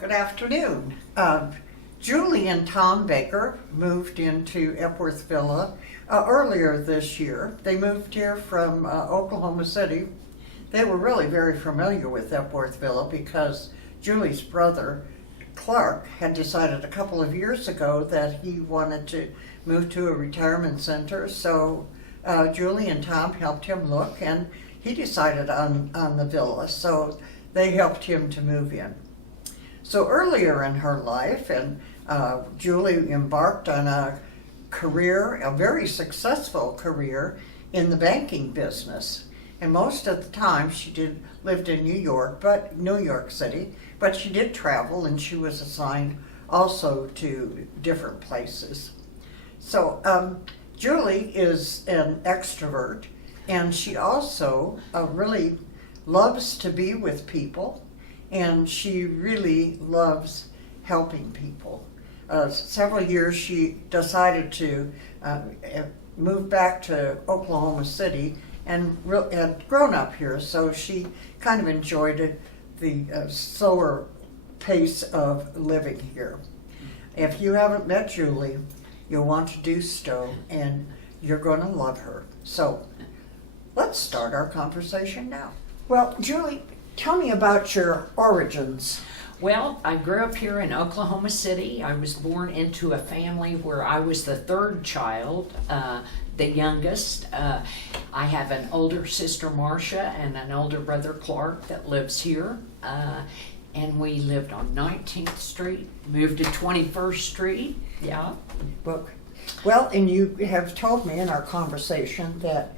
Good afternoon. Julie and Tom Baker moved into Epworth Villa earlier this year. They moved here from Oklahoma City. They were really very familiar with Epworth Villa because Julie's brother, Clark, had decided a couple of years ago that he wanted to move to a retirement center. So Julie and Tom helped him look, and he decided on the villa. So they helped him to move in. So earlier in her life, and Julie embarked on a career, a very successful career in the banking business. And most of the time she lived in New York City, but she did travel, and she was assigned also to different places. So Julie is an extrovert, and she also really loves to be with people, and she really loves helping people. Several years she decided to move back to Oklahoma City and had grown up here, so she kind of enjoyed the slower pace of living here. If you haven't met Julie, you'll want to do so, and you're going to love her. So let's start our conversation now. Well, Julie, tell me about your origins. Well, I grew up here in Oklahoma City. I was born into a family where I was the third child, the youngest. I have an older sister, Marcia, and an older brother, Clark, that lives here. And we lived on 19th Street, moved to 21st Street. Yeah. Well, and you have told me in our conversation that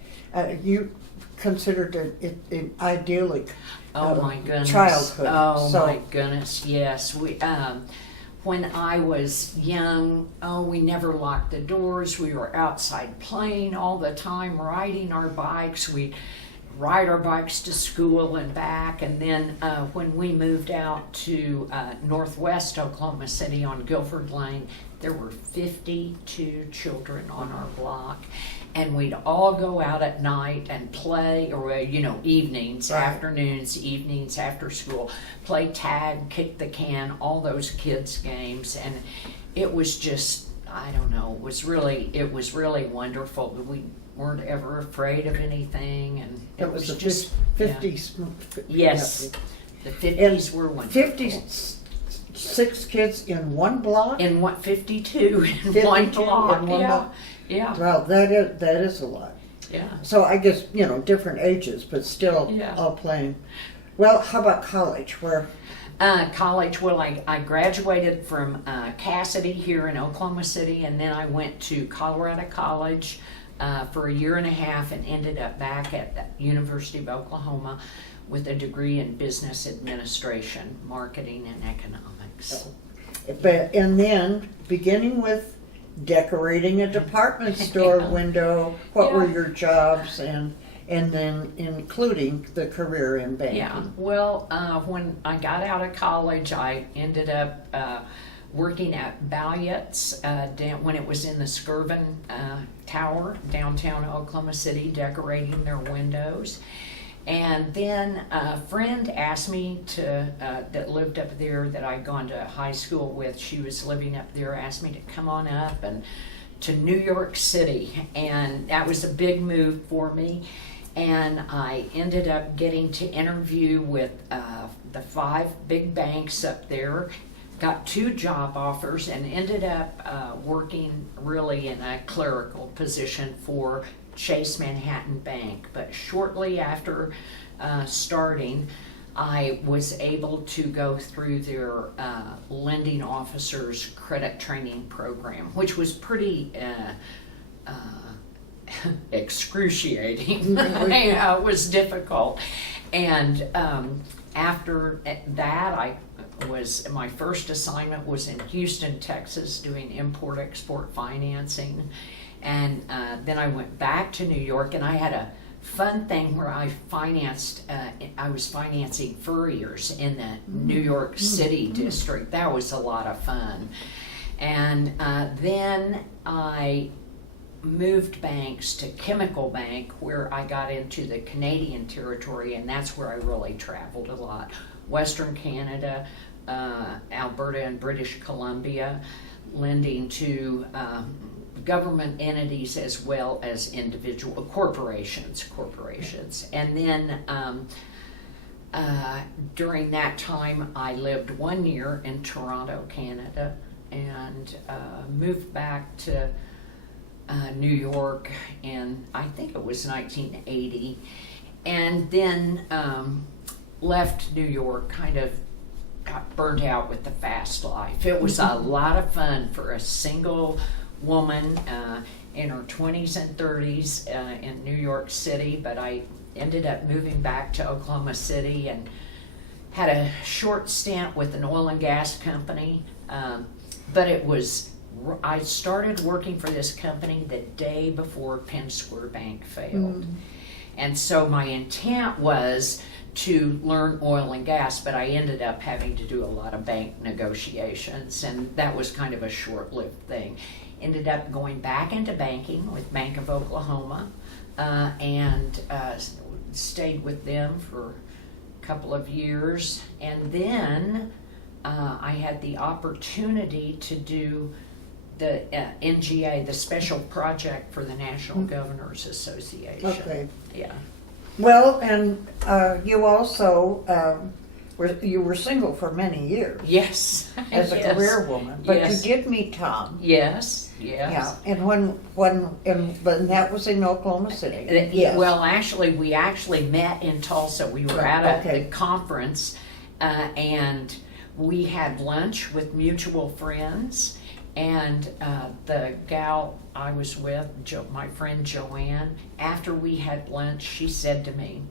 you considered it an idyllic my goodness. childhood. My goodness, yes. We when I was young, we never locked the doors. We were outside playing all the time, riding our bikes. We'd ride our bikes to school and back. And then when we moved out to northwest Oklahoma City on Guilford Lane, there were 52 children on our block. And we'd all go out at night and play, or evenings, right. Afternoons, evenings after school, play tag, kick the can, all those kids' games, and it was just, I don't know, it was really wonderful. We weren't ever afraid of anything, and it was just 50s. Yes, the 50s were wonderful. 56 kids in one block? In 52 in one block. Yeah. Well, that is a lot. Yeah. So I guess, different ages, but still all playing. Well, how about college? Where? College, well, I graduated from Cassidy here in Oklahoma City, and then I went to Colorado College for a year and a half and ended up back at the University of Oklahoma with a degree in business administration, marketing, and economics. And then, beginning with decorating a department store window, what were your jobs, and then including the career in banking? Yeah, well, when I got out of college, I ended up working at Balliet's when it was in the Skirvin Tower, downtown Oklahoma City, decorating their windows. And then a friend asked me that lived up there, that I'd gone to high school with, she was living up there, asked me to come on up and to New York City. And that was a big move for me. And I ended up getting to interview with the 5 big banks up there, got 2 job offers, and ended up working really in a clerical position for Chase Manhattan Bank. But shortly after starting, I was able to go through their lending officers credit training program, which was pretty excruciating. It was difficult. And after that, my first assignment was in Houston, Texas, doing import-export financing. And then I went back to New York, and I had a fun thing where I was financing furriers in the New York City district. That was a lot of fun. And then I moved banks to Chemical Bank, where I got into the Canadian territory, and that's where I really traveled a lot. Western Canada, Alberta and British Columbia, lending to government entities as well as individual corporations. And then during that time, I lived 1 year in Toronto, Canada, and moved back to New York in, I think it was 1980, and then left New York, kind of got burnt out with the fast life. It was a lot of fun for a single woman in her 20s and 30s in New York City, but I ended up moving back to Oklahoma City and had a short stint with an oil and gas company, but I started working for this company the day before Penn Square Bank failed. And so my intent was to learn oil and gas, but I ended up having to do a lot of bank negotiations, and that was kind of a short-lived thing. Ended up going back into banking with Bank of Oklahoma, and stayed with them for a couple of years, and then I had the opportunity to do the NGA, the special project for the National Governors Association. Okay. Yeah. Well, and you also you were single for many years Yes. as a Yes. career woman, but Yes. you did meet Tom. Yes. Yes. Yeah, and but that was in Oklahoma City. Yes. Well, actually, we actually met in Tulsa. We were at a conference, and we had lunch with mutual friends. And the gal I was with, my friend Joanne, after we had lunch, she said to me,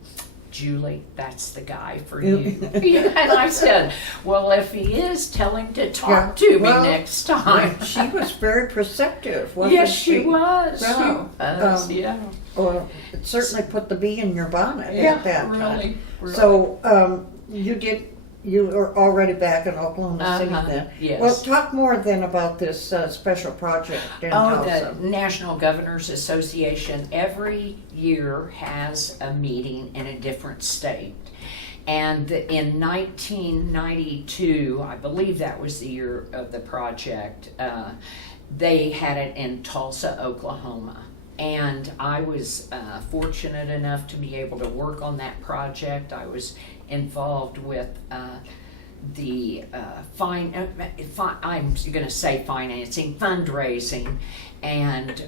"Julie, that's the guy for you." And I said, "Well, if he is, tell him to talk to me next time." She was very perceptive, wasn't Yes, she? she was. Well, She was, yeah. Well, it certainly put the bee in your bonnet Yeah, at that time. really. So you were already back in Oklahoma City then. Yes. Well, talk more then about this special project in Tulsa. The National Governors Association every year has a meeting in a different state. And in 1992, I believe that was the year of the project, they had it in Tulsa, Oklahoma. And I was fortunate enough to be able to work on that project. I was involved with the I'm going to say financing, fundraising, and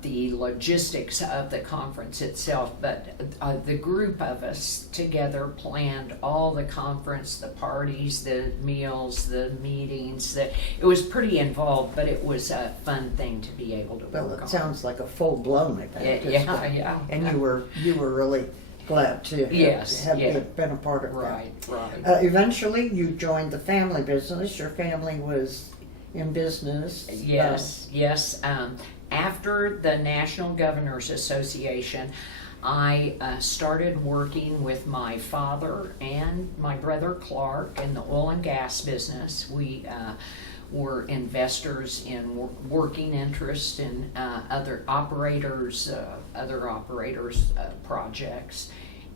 the logistics of the conference itself. But the group of us together planned all the conference, the parties, the meals, the meetings. It was pretty involved, but it was a fun thing to be able to work on. Well, it sounds like a full-blown event. Yeah. And you were really glad to have been a part of that. Right. Eventually, you joined the family business. Your family was in business. Yes. After the National Governors Association, I started working with my father and my brother Clark in the oil and gas business. We were investors in working interest in other operators' projects.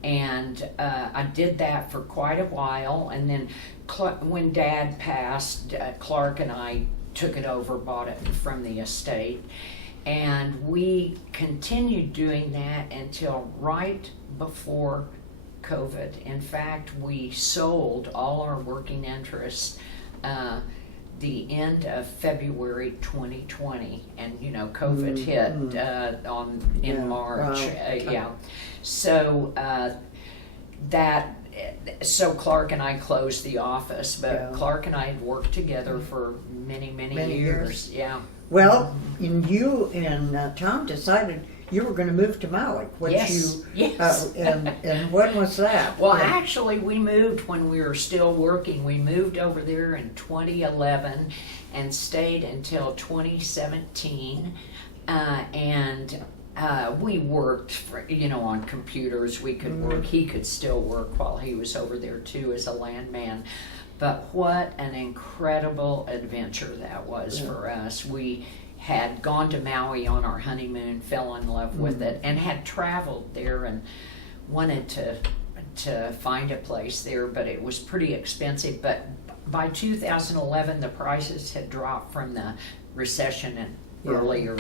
And I did that for quite a while, and then when Dad passed, Clark and I took it over, bought it from the estate, and we continued doing that until right before COVID. In fact, we sold all our working interests the end of February 2020, and COVID hit in March. Wow. So so Clark and I closed the office, but Clark and I had worked together for many years. Yeah. Well, and you and Tom decided you were going to move to Maui. Yes. And when was that? Well, actually, we moved when we were still working. We moved over there in 2011 and stayed until 2017. And we worked, on computers. We could work. He could still work while he was over there too as a landman. But what an incredible adventure that was for us. We had gone to Maui on our honeymoon, fell in love with it, and had traveled there and wanted to find a place there, but it was pretty expensive. But by 2011, the prices had dropped from the recession and Yeah. earlier,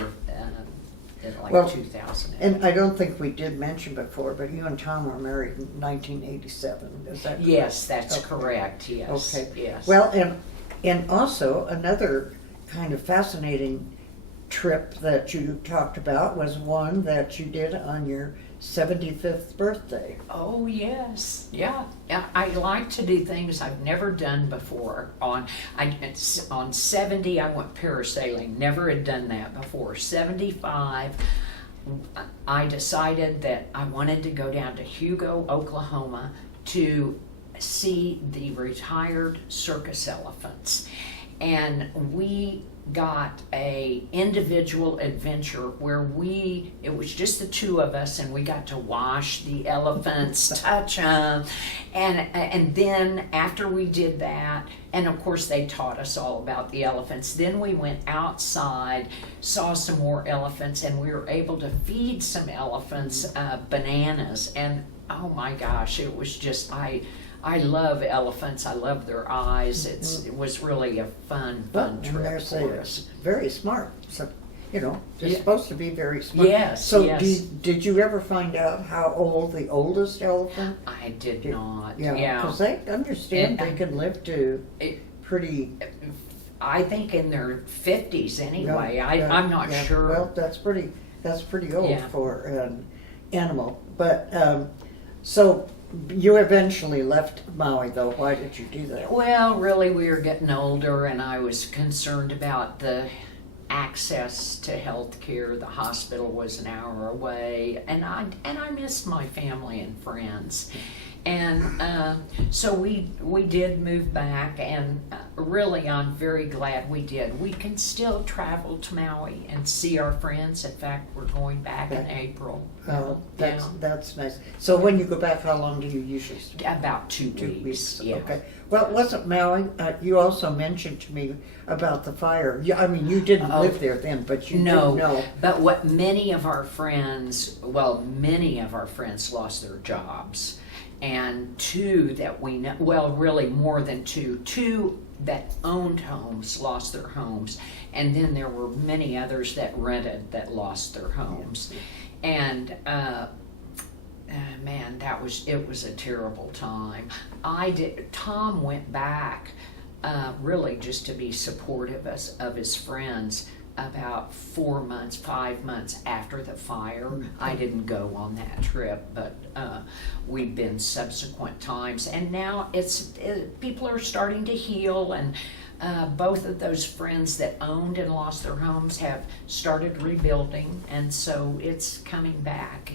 in like Well, 2000. And I don't think we did mention before, but you and Tom were married in 1987, is that correct? Yes, that's Okay. correct, yes. Okay. Yes. Well, and also another kind of fascinating trip that you talked about was one that you did on your 75th birthday. Oh, yes, yeah. I like to do things I've never done before. On 70, I went parasailing, never had done that before. 75, I decided that I wanted to go down to Hugo, Oklahoma to see the retired circus elephants. And we got a individual adventure where it was just the two of us, and we got to wash the elephants, touch them, and then after we did that, and of course they taught us all about the elephants, then we went outside, saw some more elephants, and we were able to feed some elephants bananas, and oh my gosh, it was just, I love elephants. I love their eyes. It was really a fun And trip they're for us. very smart. So, they're Yeah. supposed to be very smart. Yes, So yes. did you ever find out how old the oldest elephant? I did not. Yeah, Yeah. because they understand And, they can live to it- pretty. I think in their 50s anyway. Yeah, I'm not yeah. sure. Well, that's pretty old Yeah. for an animal. But so you eventually left Maui, though. Why did you do that? Well, really, we were getting older, and I was concerned about the access to health care. The hospital was an hour away, and I missed my family and friends. And so we did move back, and really I'm very glad we did. We can still travel to Maui and see our friends. In fact, we're going back in April. Oh, Yeah. that's nice. So when you go back, how long do you usually stay? About 2 2 weeks. weeks. Yeah. Okay. Well, it wasn't Maui. You also mentioned to me about the fire. I mean, you didn't Oh. live there then, but you No, did know. but what many of our friends lost their jobs. And two that we know, well, really more than two that owned homes lost their homes. And then there were many others that rented that lost their homes. And man, it was a terrible time. Tom went back really just to be supportive of his friends about 5 months after the fire. I didn't go on that trip, but we've been subsequent times. And now people are starting to heal, and both of those friends that owned and lost their homes have started rebuilding, and so it's coming back.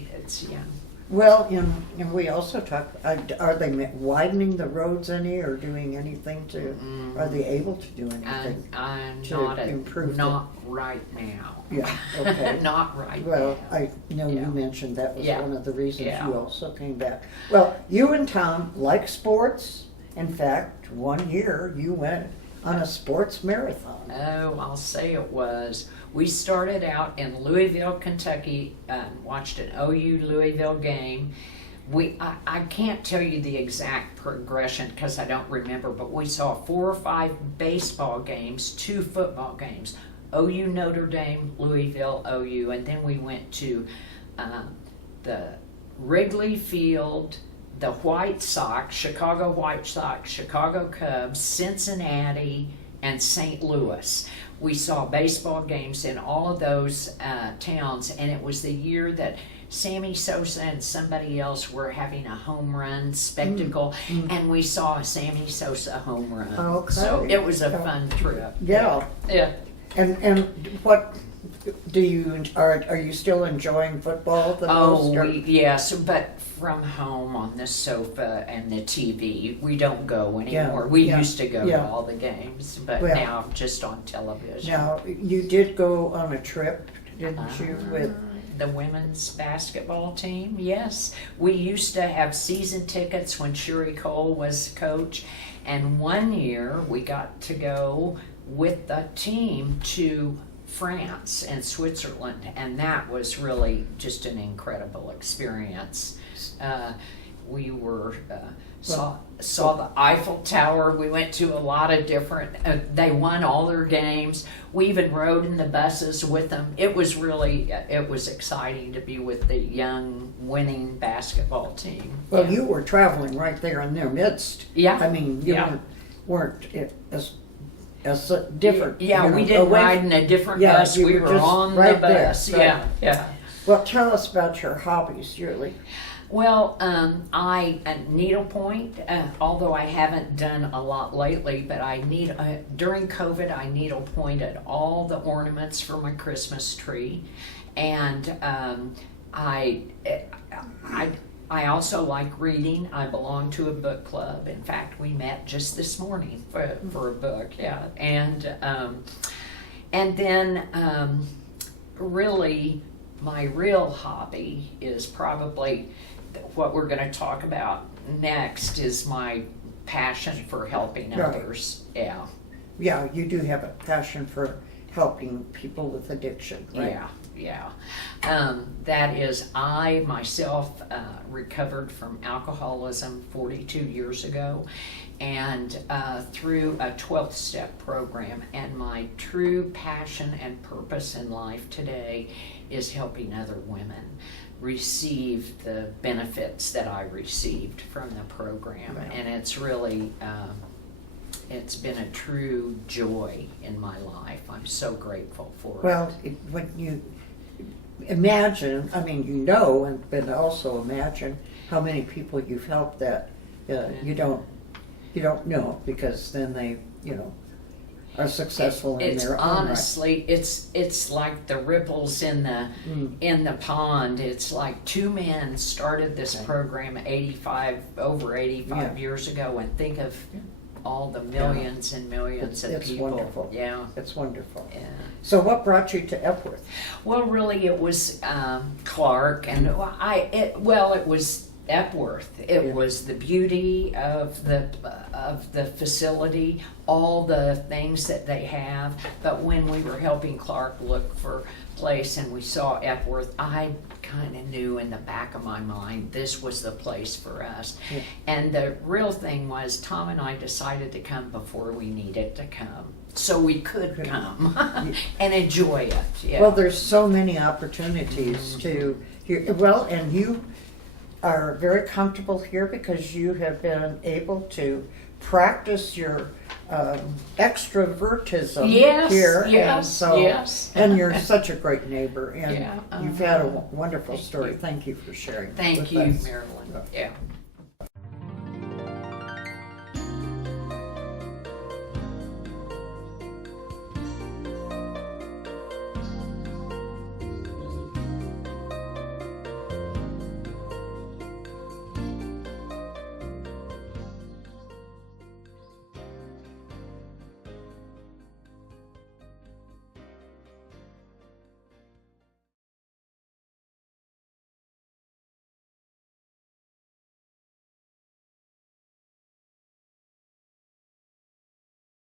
Well, and we also talked, are they widening the roads any or doing anything to, are they able to do anything? I'm to improve not right now. Yeah, okay. Not right Well, now. I know Yeah. you mentioned that was Yeah. one of the reasons Yeah. you also came back. Well, you and Tom like sports. In fact, one year you went on a sports marathon. Oh, I'll say it was. We started out in Louisville, Kentucky, watched an OU Louisville game. I can't tell you the exact progression because I don't remember, but we saw 4 or 5 baseball games, 2 football games, OU Notre Dame, Louisville, OU, and then we went to the Wrigley Field, the White Sox, Chicago White Sox, Chicago Cubs, Cincinnati, and St. Louis. We saw baseball games in all of those towns, and it was the year that Sammy Sosa and somebody else were having a home run spectacle, and we saw a Sammy Sosa home run. Okay. So it was a fun trip. Yeah. Yeah. And what are you still enjoying football the most? Or- Yes, but from home on the sofa and the TV, we don't go anymore. We used to go to all the games, but Well, now just on television. Now, you did go on a trip, didn't you, with the women's basketball team? Yes. We used to have season tickets when Sherry Cole was coach, and one year we got to go with the team to France and Switzerland, and that was really just an incredible experience. We were saw the Eiffel Tower. We went to a lot of different. They won all their games. We even rode in the buses with them. It was really exciting to be with the young winning basketball team. Well, Yeah. you were traveling right there in their midst. Yeah. I mean, you Yeah. weren't as different. Yeah, you know, we didn't away ride from- in a different Yeah, bus. you We were were just on right the there, bus. right. Yeah. Well, tell us about your hobbies, Julie. Well, I needlepoint, although I haven't done a lot lately, but during COVID I needlepointed all the ornaments for my Christmas tree, and I also like reading. I belong to a book club. In fact, we met just this morning for a book. Yeah, and then really my real hobby is probably what we're going to talk about next is my passion for helping Right. others. Yeah, Yeah, you do have a passion for helping people with addiction, right? yeah. That is, I myself recovered from alcoholism 42 years ago, and through a 12-step program. And my true passion and purpose in life today is helping other women receive the benefits that I received from the program. Wow. And it's really, it's been a true joy in my life. I'm so grateful for it. Well, when you imagine, I mean, you know, but also imagine how many people you've helped that you don't know, because then they, are successful in It's their own right. honestly, it's like the ripples in the pond. It's like two men started this Okay. program over 85 Yeah. years ago, and think of all the millions and millions of It's people. wonderful. Yeah. It's wonderful. Yeah. So what brought you to Epworth? Well, really, it was Clark, and it was Epworth. It Yeah. was the beauty of the facility, all the things that they have. But when we were helping Clark look for place and we saw Epworth, I kind of knew in the back of my mind this was the place for us. Yeah. And the real thing was, Tom and I decided to come before we needed to come, so we could come and enjoy it. Yeah. Well, there's so many opportunities to hear. Well, and you are very comfortable here because you have been able to practice your extrovertism Yes, here. yes, and yes. And you're such a great neighbor, and Yeah, you've had a uh-huh. wonderful Thank story. you. Thank you for sharing. Thank with you, us. Marilyn. Yeah.